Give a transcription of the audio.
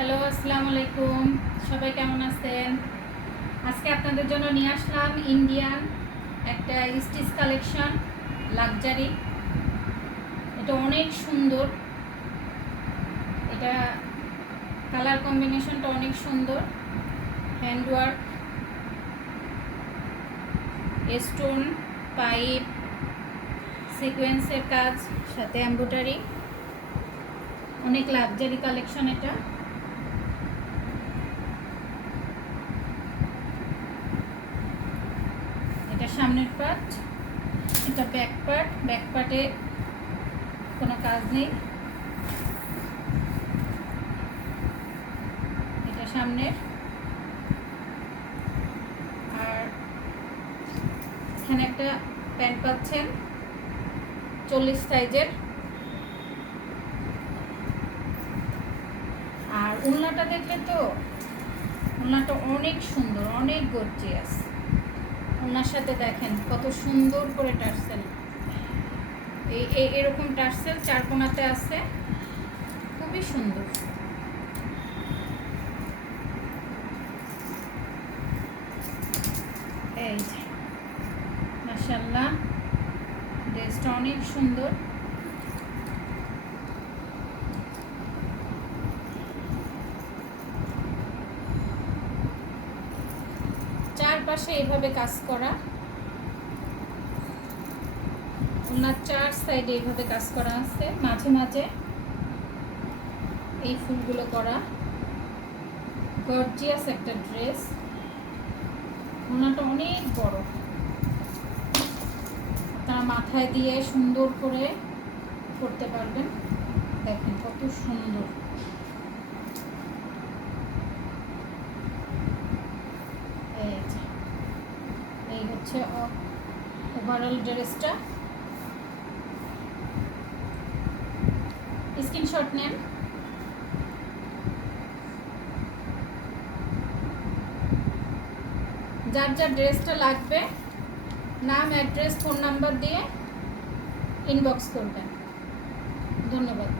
Hello, আসসালামু আলাইকুম। সবাই কেমন আছেন? আজকে আপনাদের জন্য নিয়ে আসলাম ইন্ডিয়ান একটা স্টিচ কালেকশন, লাক্সারি। এটা অনেক সুন্দর। এটা কালার কম্বিনেশনটা অনেক সুন্দর। হ্যান্ডওয়ার্ক, স্টোন, পাইপ, সিকোয়েন্সের কাজ, সাথে এমব্রয়ডারি। অনেক লাক্সারি কালেকশন এটা। এটা সামনের পার্ট, এটা ব্যাক পার্ট। ব্যাক পার্টে কোনো কাজ নেই। এটা সামনের। আর এখানে একটা প্যান্ট পাচ্ছেন 40 সাইজের। আর উলনাটা দেখলে তো উলনাটা অনেক সুন্দর, অনেক গর্জিয়াস। উলনার সাথে দেখেন কত সুন্দর করে টার্সেল। এরকম টার্সেল চার কোণাতে আছে, খুবই সুন্দর। এই যে মাশাআল্লাহ, ড্রেসটা অনেক সুন্দর। চারপাশে এইভাবে কাজ করা, ওনার চার সাইডে এইভাবে কাজ করা আছে, মাঝে মাঝে এই ফুলগুলো করা। গর্জিয়াস একটা ড্রেস। ওনাটা অনেক বড়, আপনারা মাথায় দিয়ে সুন্দর করে করতে পারবেন। দেখেন কত সুন্দর। এই হচ্ছে ওভারঅল ড্রেসটা। স্ক্রিনশট নেন। যার যার ড্রেসটা লাগবে নাম, অ্যাড্রেস, ফোন নাম্বার দিয়ে ইনবক্স করবেন। ধন্যবাদ।